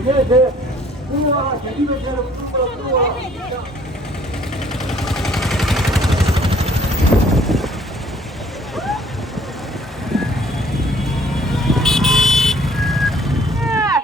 이제 우와 대기배처럼 우와.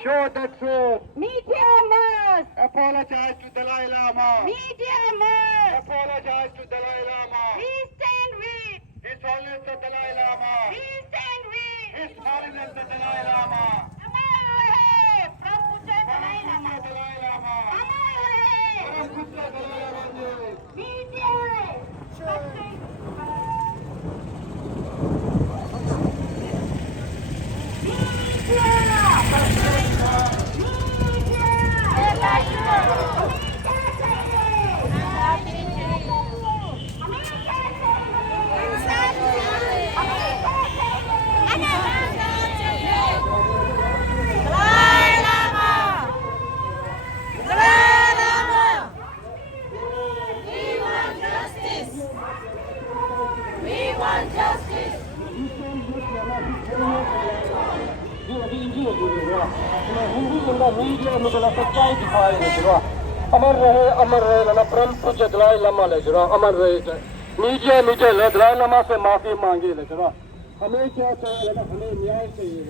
Show the truth. Media must. Apologize to Dalai Lama. Media must. Apologize to Dalai Lama. We stand with. His Holiness the Dalai Lama. We stand with. His Holiness the Dalai Lama. Amar rahe Prabhupada Dalai Lama. Dalai Lama. Amar rahe. Prabhupada Dalai Lama. Media. अमर रहे ना परम पूज्य दलाई लामा ले जरा अमर रहे media Dalai Lama से माफी मांगी ले जरा हमें क्या चाहिए ना हमें न्याय चाहिए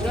We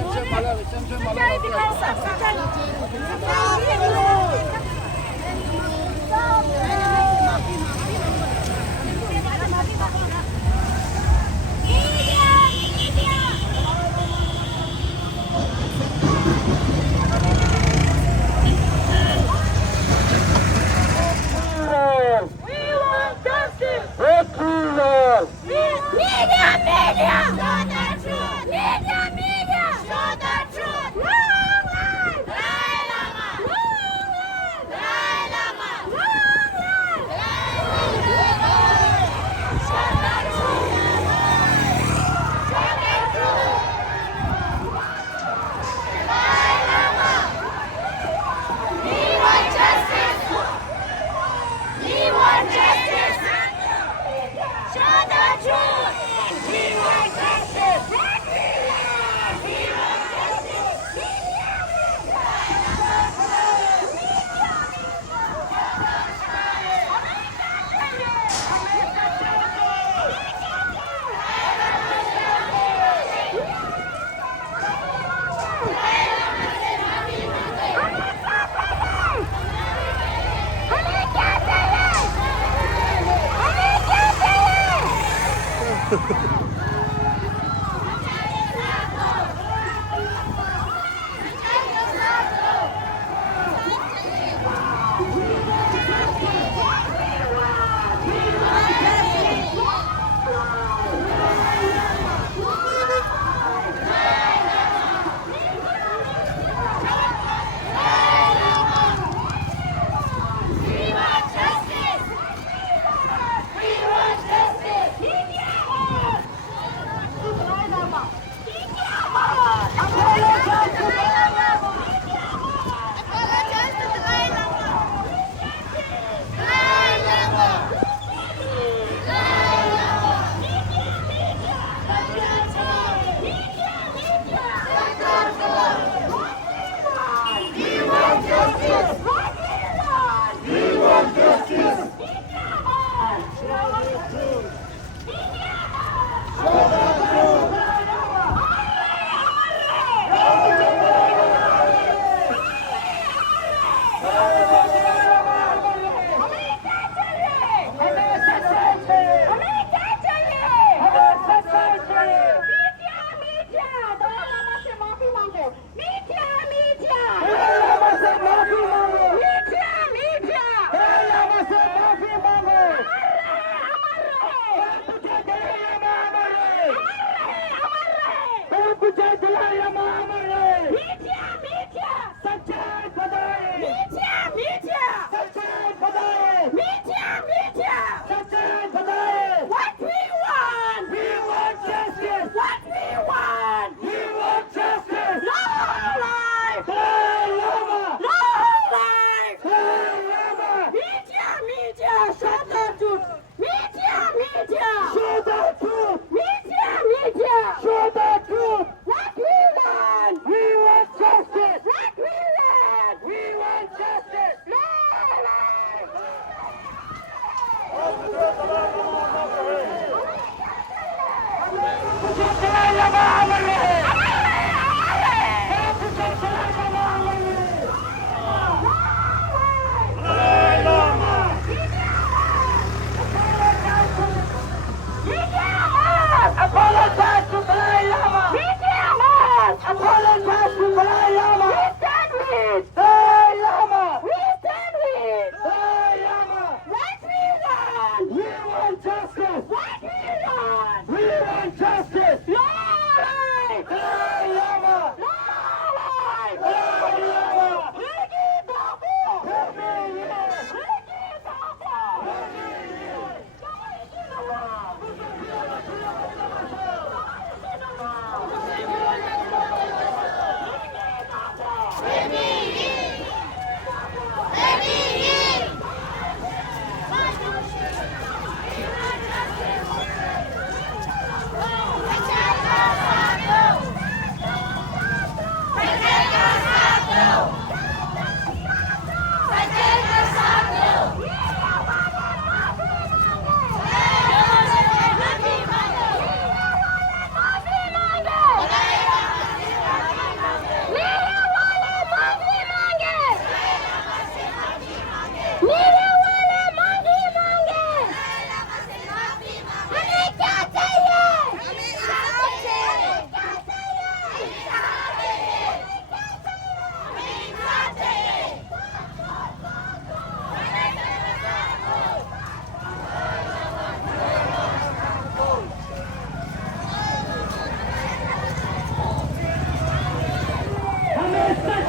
want justice. Vekiler! Media, media, show the truth. Media, media, show the truth. Long life, Dalai Lama. Long life, Dalai Lama. Long life, Dalai Lama. Show the truth. Show the truth. Dalai Lama. We want justice. We want justice. Show the truth. We want justice. We want justice. We want justice.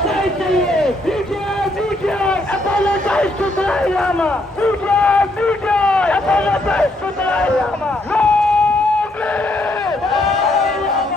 सच्चाई चाहिए apologize to Dalai Lama apologize to Dalai Lama long live Dalai Lama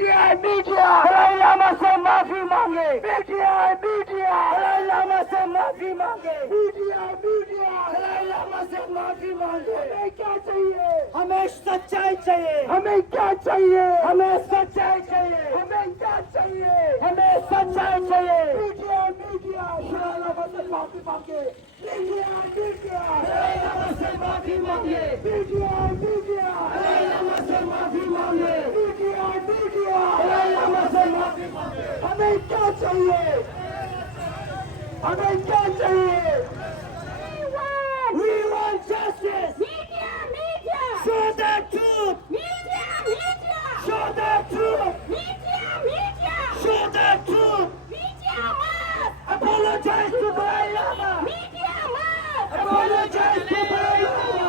Dalai Lama से माफी मांगे दलाई लामा से माफी मांगे दलाई लामा से माफी मांगे हमें क्या चाहिए हमें सच्चाई चाहिए हमें क्या चाहिए हमें सच्चाई चाहिए हमें क्या चाहिए हमें सच्चाई चाहिए दलाई लामा से माफी मांगे दलाई लामा से माफी मांगे दलाई लामा से माफी मांगे हमें क्या चाहिए हमें क्या चाहिए We want justice Media show the truth Media show the truth Media show the truth apologize to Dalai Lama apologize to Dalai Lama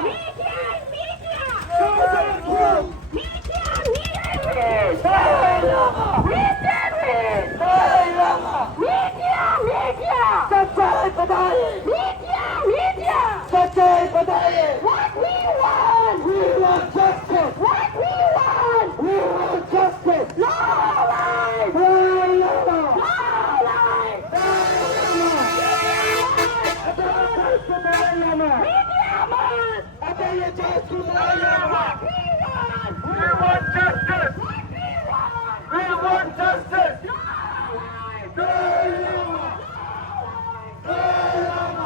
show the truth Dalai Lama Dalai Lama सच्चाई बताइए सच्चाई बताइए What we want We want justice We want justice Long life Dalai Lama Long life Apologize to Dalai Lama Apologize to Dalai Lama We want justice We want justice Dalai Lama Dalai Lama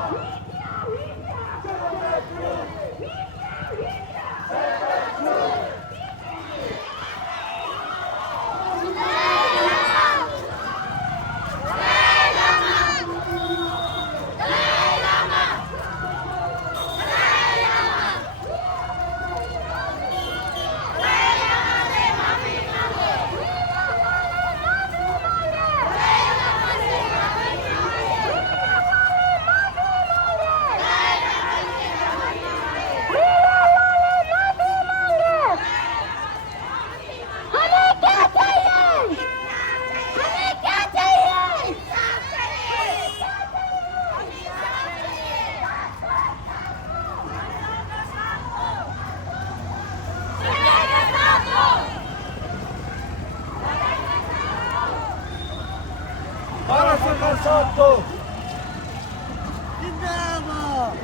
Bharat सरकार साथ दो जिंदाबाद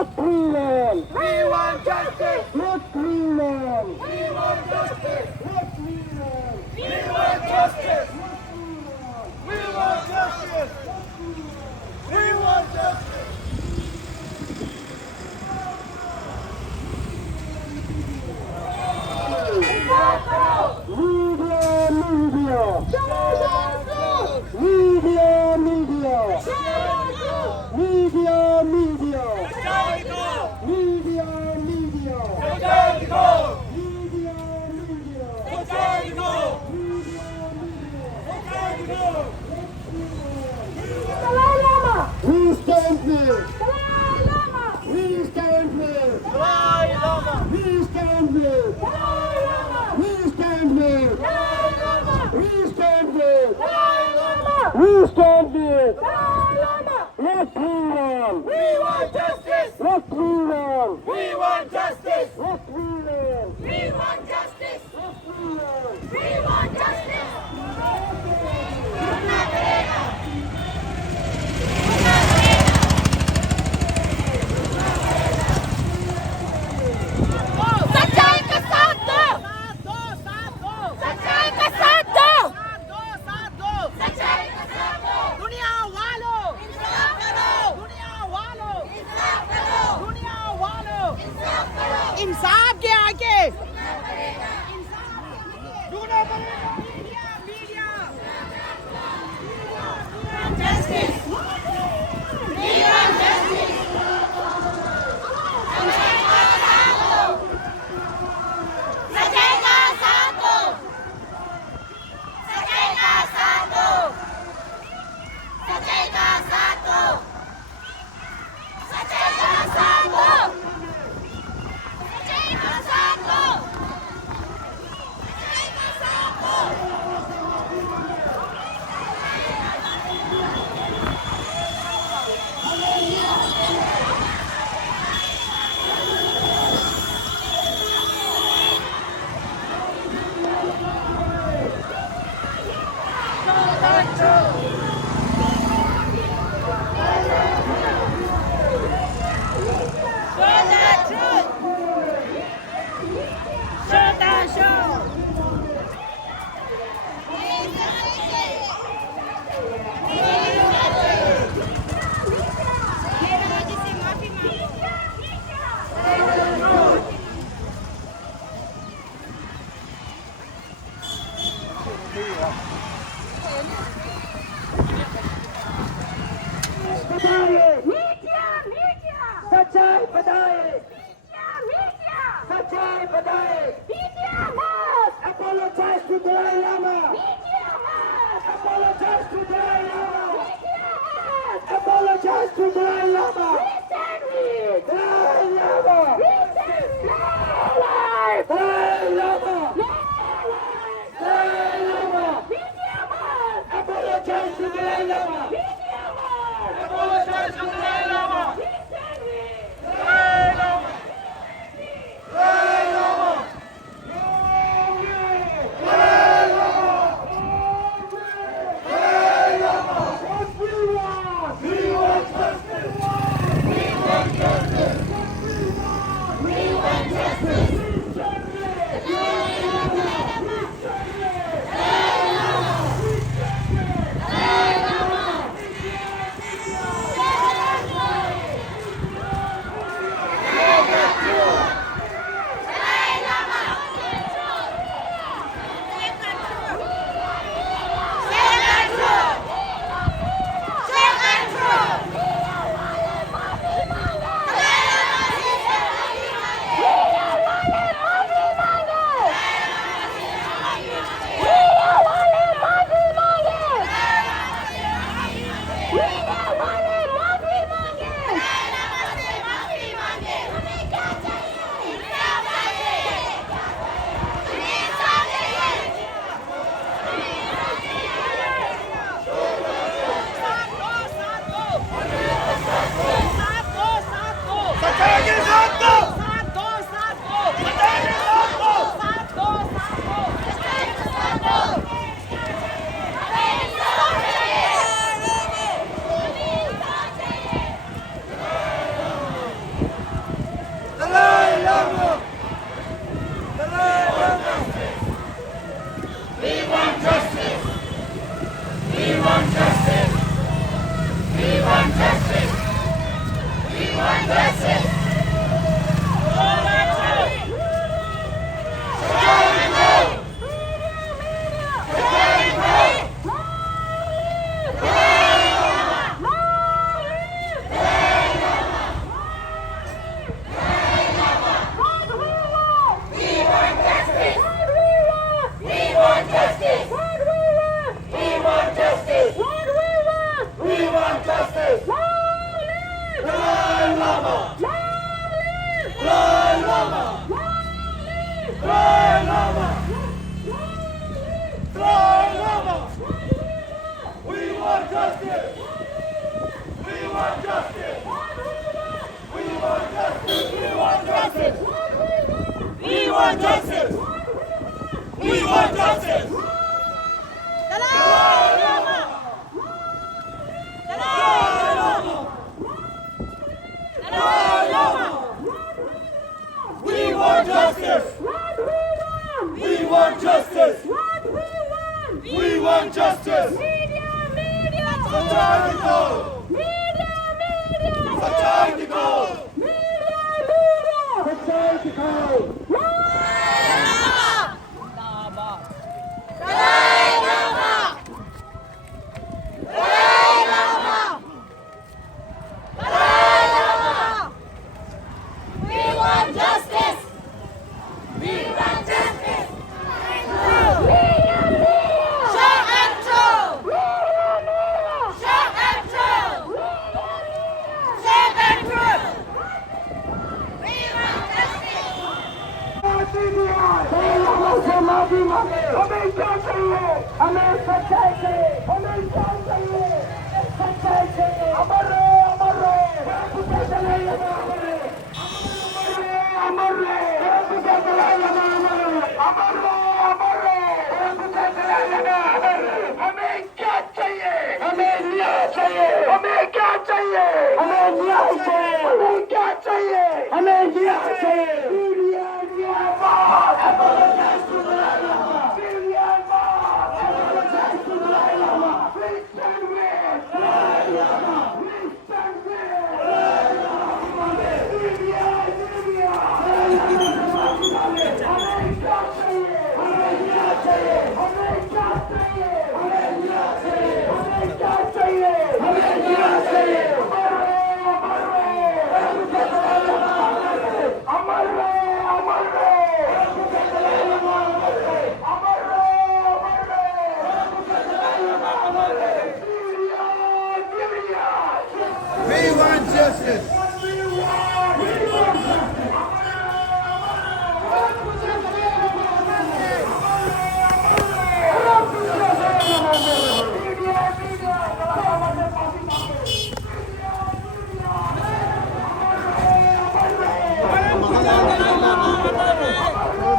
Let's freedom. We want justice. Let's freedom. We want justice. Let's freedom. We want justice. We want justice. We want justice. We stand here. We stand here. We stand here. We stand here. We stand here. We stand here. Let's freedom. We want justice. Let's freedom. We want justice. Let's freedom. We want justice. Let's freedom. We want justice. सच्चाई का साथ दो सच्चाई का साथ दो सच्चाई का साथ दो दुनिया वालों इंसाफ करो दुनिया वालों इंसाफ करो दुनिया वालों इंसाफ करो इंसाफ के आगे ढूंढना पड़ेगा। Media media justice we want justice सच्चाई का साथ दो सच्चाई का साथ दो सच्चाई का साथ दो सच्चाई का साथ दो सच्चाई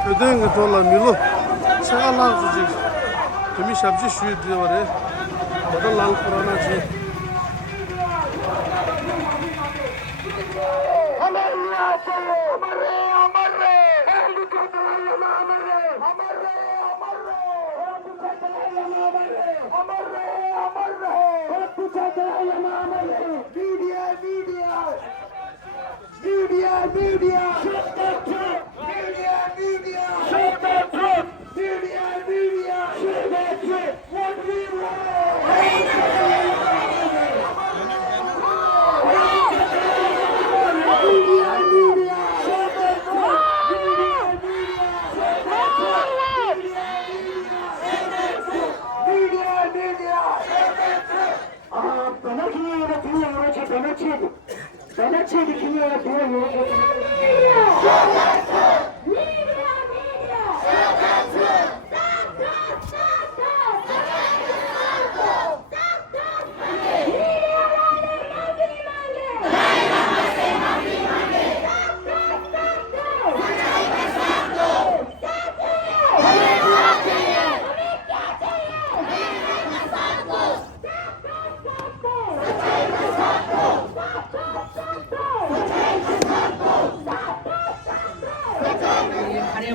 Bedeng tola milu, saya lang suji, kami sabji shui dia wara, badal lang purana ji.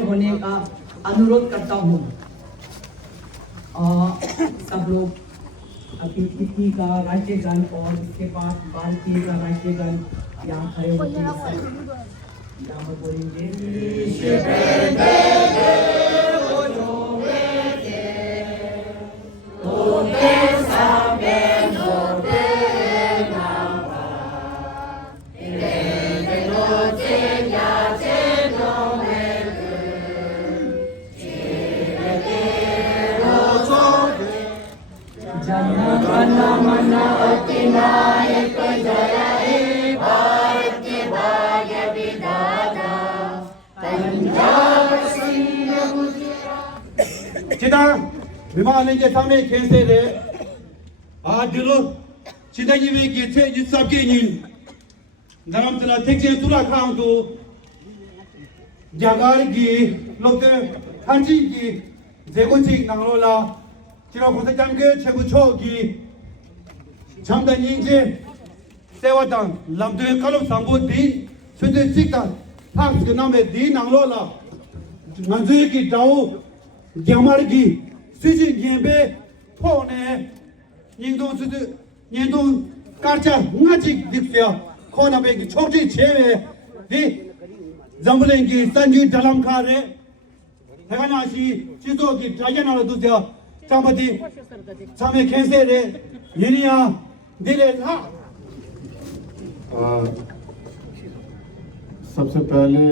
होने का अनुरोध करता हूँ। सब लोग पीपीटी का राष्ट्रीय गान और इसके बाद भारतीय का राष्ट्रीय गान यहाँ खड़े होकर यहाँ पर बोलेंगे 지당 위반은 이제 3회 캔슬에 아들로 지당이 왜 개체 유삽계님 나람들아 택제 수락하고 야가르기 롯데 한지기 제고직 나로라 지라 고대장계 최고 초기 잠단 인제 세와당 람드에 칼로 상보디 최대 식단 탁스 남에 디 나로라 만주기 다오 야마르기 수진 예배 포네 인동수드 인동 까자 응아직 딕스야 코나베기 초지 제외 디 잠블랭기 산주 달람카레 해가나시 지도기 자야나로 두세요 잠바디 참에 캔세레 예니야 दिलेला सबसे पहले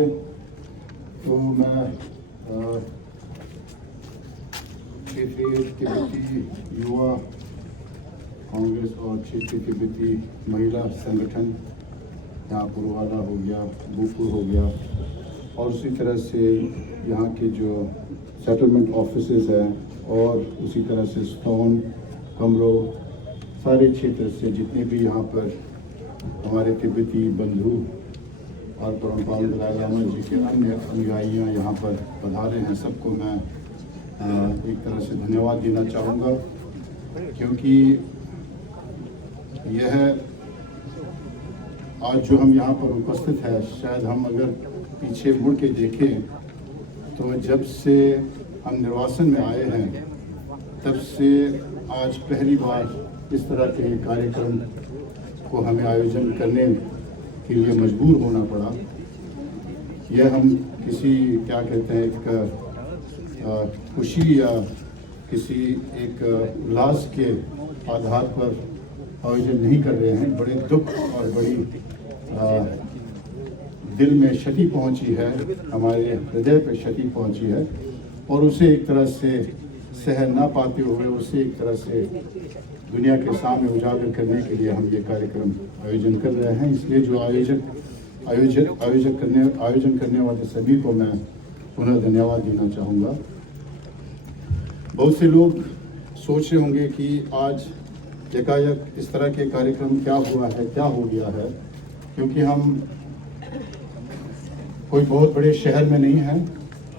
तो मैं क्षेत्रीय तिब्बती युवा कांग्रेस और क्षेत्रीय तिब्बती महिला संगठन यहाँ पुरवाला हो गया, बुपुर हो गया और उसी तरह से यहाँ के जो सेटलमेंट ऑफिसेस हैं और उसी तरह से स्टोन कमरो सारे क्षेत्र से जितने भी यहाँ पर हमारे तिब्बती बंधु और परमपाल दलाई लामा जी के अन्य अनुयायियाँ यहाँ पर पधारे हैं, सबको मैं एक तरह से धन्यवाद देना चाहूँगा क्योंकि यह आज जो हम यहाँ पर उपस्थित है, शायद हम अगर पीछे मुड़ के देखें तो जब से हम निर्वासन में आए हैं तब से आज पहली बार इस तरह के कार्यक्रम को हमें आयोजन करने के लिए मजबूर होना पड़ा। यह हम किसी क्या कहते हैं एक खुशी या किसी एक उल्लास के आधार पर आयोजन नहीं कर रहे हैं। बड़े दुख और बड़ी दिल में क्षति पहुंची है, हमारे हृदय पे क्षति पहुंची है और उसे एक तरह से सह ना पाते हुए उसे एक तरह से दुनिया के सामने उजागर करने के लिए हम ये कार्यक्रम आयोजन कर रहे हैं। इसलिए जो आयोजन करने वाले सभी को मैं पुनः धन्यवाद देना चाहूँगा। बहुत से लोग सोच रहे होंगे कि आज एकाएक इस तरह के कार्यक्रम क्या हुआ है, क्या हो गया है, क्योंकि हम कोई बहुत बड़े शहर में नहीं हैं,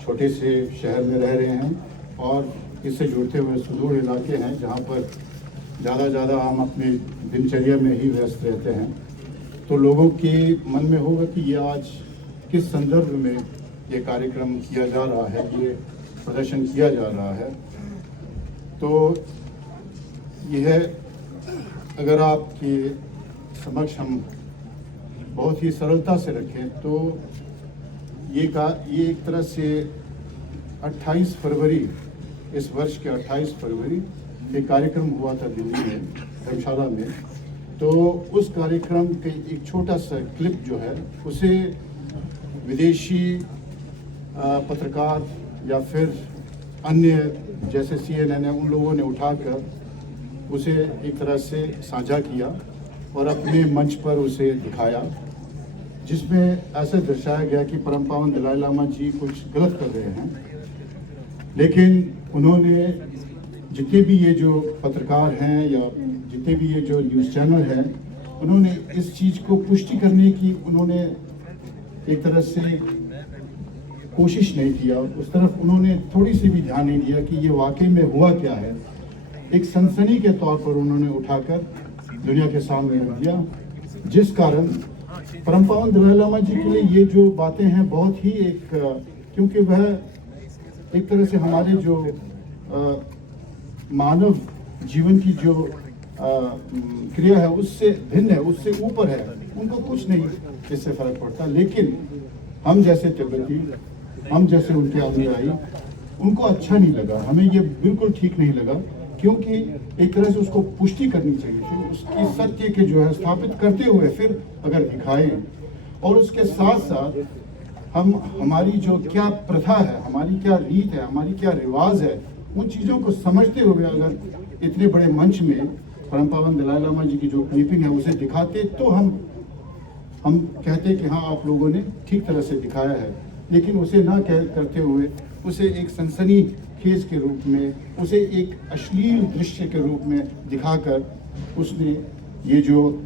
छोटे से शहर में रह रहे हैं और इससे जुड़ते हुए सुदूर इलाके हैं जहाँ पर ज़्यादा हम अपने दिनचर्या में ही व्यस्त रहते हैं। तो लोगों के मन में होगा कि ये आज किस संदर्भ में ये कार्यक्रम किया जा रहा है, ये प्रदर्शन किया जा रहा है। तो यह अगर आपके समक्ष हम बहुत ही सरलता से रखें तो ये एक तरह से 28 फरवरी इस वर्ष के 28 फरवरी एक कार्यक्रम हुआ था दिल्ली में, धर्मशाला में। तो उस कार्यक्रम के एक छोटा सा क्लिप जो है उसे विदेशी पत्रकार या फिर अन्य जैसे CNN है उन लोगों ने उठाकर उसे एक तरह से साझा किया और अपने मंच पर उसे दिखाया, जिसमें ऐसे दर्शाया गया कि परम पावन दलाई लामा जी कुछ गलत कर रहे हैं। लेकिन उन्होंने जितने भी ये जो पत्रकार हैं या जितने भी ये जो न्यूज़ चैनल हैं, उन्होंने इस चीज़ को पुष्टि करने की उन्होंने एक तरह से कोशिश नहीं किया, उस तरफ उन्होंने थोड़ी सी भी ध्यान नहीं दिया कि ये वाकई में हुआ क्या है। एक सनसनी के तौर पर उन्होंने उठाकर दुनिया के सामने रख दिया, जिस कारण परम पावन दलाई लामा जी के लिए ये जो बातें हैं बहुत ही एक क्योंकि वह एक तरह से हमारे जो मानव जीवन की जो क्रिया है उससे भिन्न है, उससे ऊपर है। उनको कुछ नहीं इससे फर्क पड़ता। लेकिन हम जैसे तिब्बती, हम जैसे उनके अनुयायी, उनको अच्छा नहीं लगा, हमें ये बिल्कुल ठीक नहीं लगा, क्योंकि एक तरह से उसको पुष्टि करनी चाहिए, फिर उसकी सत्य के जो है स्थापित करते हुए फिर अगर दिखाएं, और उसके साथ साथ हम हमारी जो क्या प्रथा है, हमारी क्या रीत है, हमारी क्या रिवाज है, उन चीज़ों को समझते हुए अगर इतने बड़े मंच में परम पावन दलाई लामा जी की जो क्लिपिंग है उसे दिखाते, तो हम कहते कि हाँ आप लोगों ने ठीक तरह से दिखाया है। लेकिन उसे ना करते हुए उसे एक सनसनी खेज के रूप में, उसे एक अश्लील दृश्य के रूप में दिखाकर उसने ये जो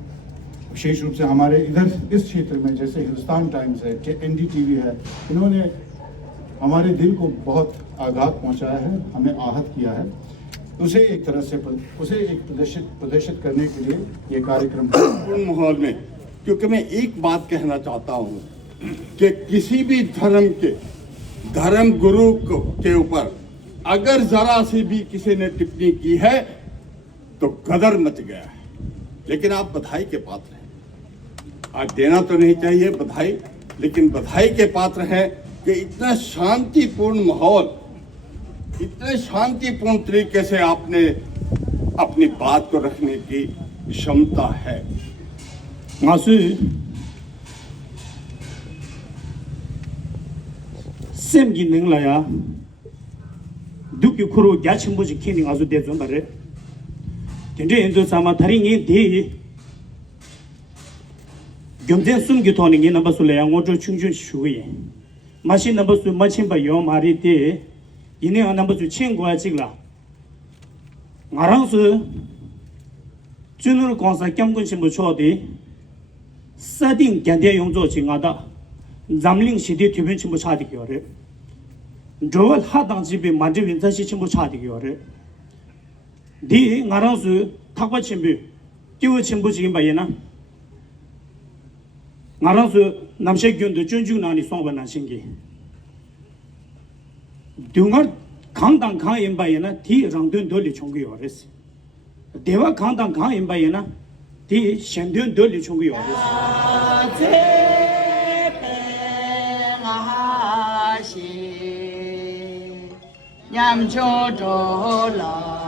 विशेष रूप से हमारे इधर इस क्षेत्र में जैसे हिंदुस्तान टाइम्स है, NDTV है, इन्होंने हमारे दिल को बहुत आघात पहुंचाया है, हमें आहत किया है। उसे एक तरह से प्रदर्शित करने के लिए ये कार्यक्रम माहौल में, क्योंकि मैं एक बात कहना चाहता हूँ कि किसी भी धर्म गुरु के ऊपर अगर जरा सी भी किसी ने टिप्पणी की है तो गदर मच गया है। लेकिन आप बधाई के पात्र हैं, आज देना तो नहीं चाहिए बधाई, लेकिन बधाई के पात्र हैं कि इतना शांतिपूर्ण माहौल, इतने शांतिपूर्ण तरीके से आपने अपनी बात को रखने की क्षमता है। मासु सेम की नंग लाया दुख खुरो ग्याचिम बुझ खिनी आजु दे जों बारे तेंजे एंजो सामा थारिंगे दे gyomzen sum gi thoni ngi namba su le yang ojo chungchun shuyi mashi namba su machin ba yo mari te yine namba su chen gwa chigla ngarang su chunur konsa kyamgun chimbu chodi sading gyande yongzo chi ngada zamling shidi tibin chimbu chadi gyore jowal hadang jibi manji winza shi chimbu chadi gyore di ngarang su takwa chimbu tiwo chimbu chigin ba yena 나라서 남색견도 준중난이 송반난 신기 등을 강당 강인바에나 디랑든 돌리 총기 요레스 대화 강당 강인바에나 디 셴든 돌리 총기 요레스 냠초조라